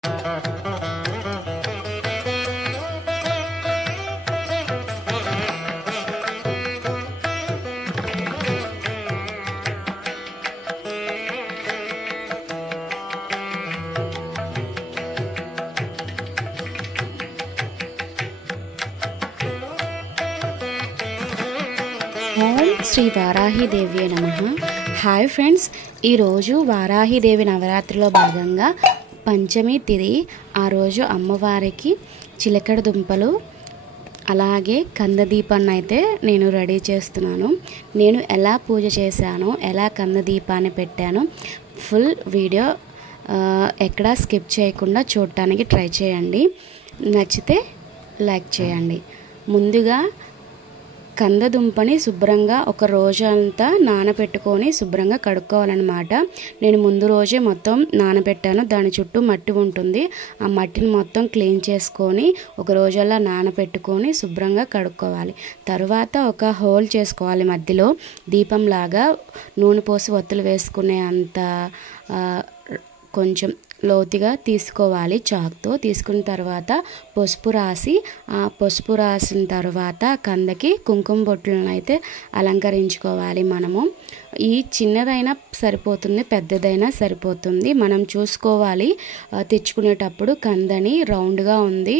ఓం శ్రీ వారాహిదేవి నమః. Hi friends, ఈరోజు వారాహిదేవి నవరాత్రిలో భాగంగా పంచమి తిథి. ఆ రోజు అమ్మవారికి చిలకడ దుంపలు అలాగే కందదీపాన్ని అయితే నేను రెడీ చేస్తున్నాను. నేను ఎలా పూజ చేశానో, ఎలా కందదీపాన్ని పెట్టానో ఫుల్ వీడియో ఎక్కడా స్కిప్ చేయకుండా చూడటానికి ట్రై చేయండి. నచ్చితే లైక్ చేయండి. ముందుగా కందదుంపని శుభ్రంగా ఒక రోజంతా నానబెట్టుకొని శుభ్రంగా కడుక్కోవాలన్నమాట. నేను ముందు రోజే మొత్తం నానబెట్టాను. దాని చుట్టూ మట్టి ఉంటుంది. ఆ మట్టిని మొత్తం క్లీన్ చేసుకొని ఒక రోజల్లా నానబెట్టుకొని శుభ్రంగా కడుక్కోవాలి. తర్వాత ఒక హోల్ చేసుకోవాలి, మధ్యలో దీపంలాగా నూనె పోసి ఒత్తులు వేసుకునే అంత కొంచెం లోతుగా తీసుకోవాలి. చాక్తో తీసుకున్న తర్వాత పసుపు రాసి, ఆ పసుపు రాసిన తర్వాత కందకి కుంకుమ బొట్లను అయితే అలంకరించుకోవాలి. మనము ఈ చిన్నదైనా సరిపోతుంది, పెద్దదైనా సరిపోతుంది. మనం చూసుకోవాలి తెచ్చుకునేటప్పుడు కందని రౌండ్గా ఉంది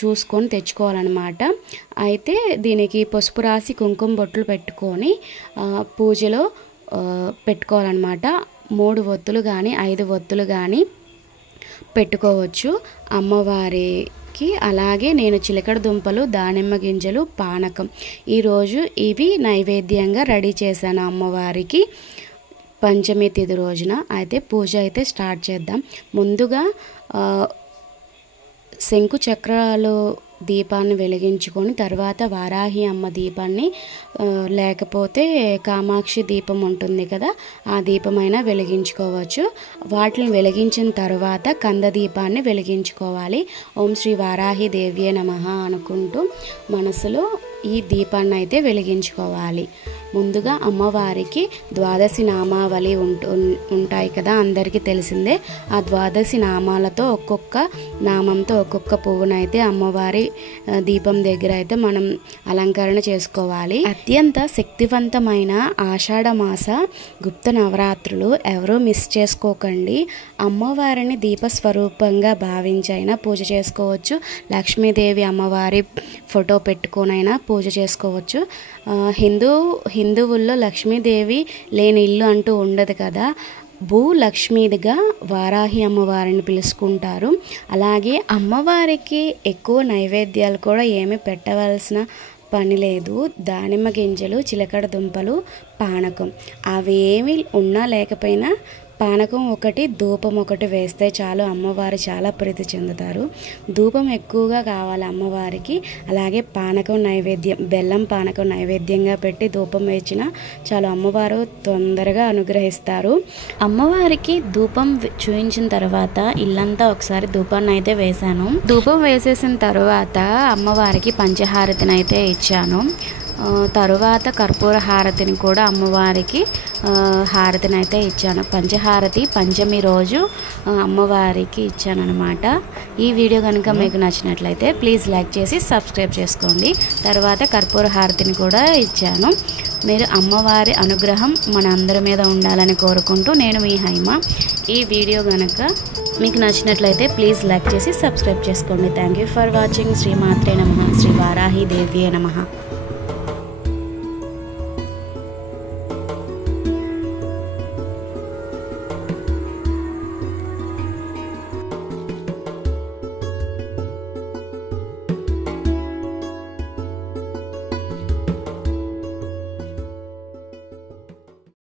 చూసుకొని తెచ్చుకోవాలన్నమాట. అయితే దీనికి పసుపు రాసి కుంకుమ బొట్లు పెట్టుకొని పూజలో పెట్టుకోవాలన్నమాట. 3 ఒత్తులు కానీ 5 ఒత్తులు కానీ పెట్టుకోవచ్చు అమ్మవారికి. అలాగే నేను చిలకడ దుంపలు, దానిమ్మ గింజలు, పానకం ఈరోజు ఇవి నైవేద్యంగా రెడీ చేశాను అమ్మవారికి పంచమి తిథి రోజున. అయితే పూజ అయితే స్టార్ట్ చేద్దాం. ముందుగా శంకు చక్రాలు దీపాన్ని వెలిగించుకొని తర్వాత వారాహి అమ్మ దీపాన్ని లేకపోతే కామాక్షి దీపం ఉంటుంది కదా, ఆ దీపమైనా వెలిగించుకోవచ్చు. వాటిని వెలిగించిన తర్వాత కంద దీపాన్ని వెలిగించుకోవాలి. ఓం శ్రీ వారాహి దేవ్యే నమః అనుకుంటూ మనసులో ఈ దీపాన్ని అయితే వెలిగించుకోవాలి. ముందుగా అమ్మవారికి ద్వాదశి నామావళి ఉంటాయి కదా, అందరికీ తెలిసిందే. ఆ ద్వాదశి నామాలతో ఒక్కొక్క నామంతో ఒక్కొక్క పువ్వునైతే అమ్మవారి దీపం దగ్గర అయితే మనం అలంకరణ చేసుకోవాలి. అత్యంత శక్తివంతమైన ఆషాఢ మాస గుప్త నవరాత్రులు ఎవరూ మిస్ చేసుకోకండి. అమ్మవారిని దీపస్వరూపంగా భావించైనా పూజ చేసుకోవచ్చు. లక్ష్మీదేవి అమ్మవారి ఫోటో పెట్టుకోనైనా పూజ చేసుకోవచ్చు. హిందువుల్లో లక్ష్మీదేవి లేని ఇల్లు అంటూ ఉండదు కదా. భూలక్ష్మిదిగా వారాహి అమ్మవారిని పిలుచుకుంటారు. అలాగే అమ్మవారికి ఎక్కువ నైవేద్యాలు కూడా ఏమి పెట్టవలసిన పని లేదు. దానిమ్మ గింజలు, చిలకడ దుంపలు, పానకం అవేమి ఉన్నా లేకపోయినా పానకం ఒకటి, ధూపం ఒకటి వేస్తే చాలు. అమ్మవారు చాలా ప్రీతి చెందుతారు. ధూపం ఎక్కువగా కావాలి అమ్మవారికి. అలాగే పానకం నైవేద్యం, బెల్లం పానకం నైవేద్యంగా పెట్టి ధూపం వేసిన చాలు, అమ్మవారు తొందరగా అనుగ్రహిస్తారు. అమ్మవారికి ధూపం చూయించిన తర్వాత ఇల్లంతా ఒకసారి ధూపాన్ని అయితే వేశాను. ధూపం వేసేసిన తర్వాత అమ్మవారికి పంచహారతిని అయితే ఇచ్చాను. తరువాత కర్పూర హారతిని కూడా అమ్మవారికి హారతిని అయితే ఇచ్చాను. పంచహారతి పంచమి రోజు అమ్మవారికి ఇచ్చాను అనమాట. ఈ వీడియో కనుక మీకు నచ్చినట్లయితే ప్లీజ్ లైక్ చేసి సబ్స్క్రైబ్ చేసుకోండి. తర్వాత కర్పూర హారతిని కూడా ఇచ్చాను. మీరు అమ్మవారి అనుగ్రహం మన అందరి మీద ఉండాలని కోరుకుంటూ నేను మీ హైమ. ఈ వీడియో కనుక మీకు నచ్చినట్లయితే ప్లీజ్ లైక్ చేసి సబ్స్క్రైబ్ చేసుకోండి. Thank you for watching. శ్రీమాత్రే నమః. శ్రీ వారాహి దేవ్యే నమః.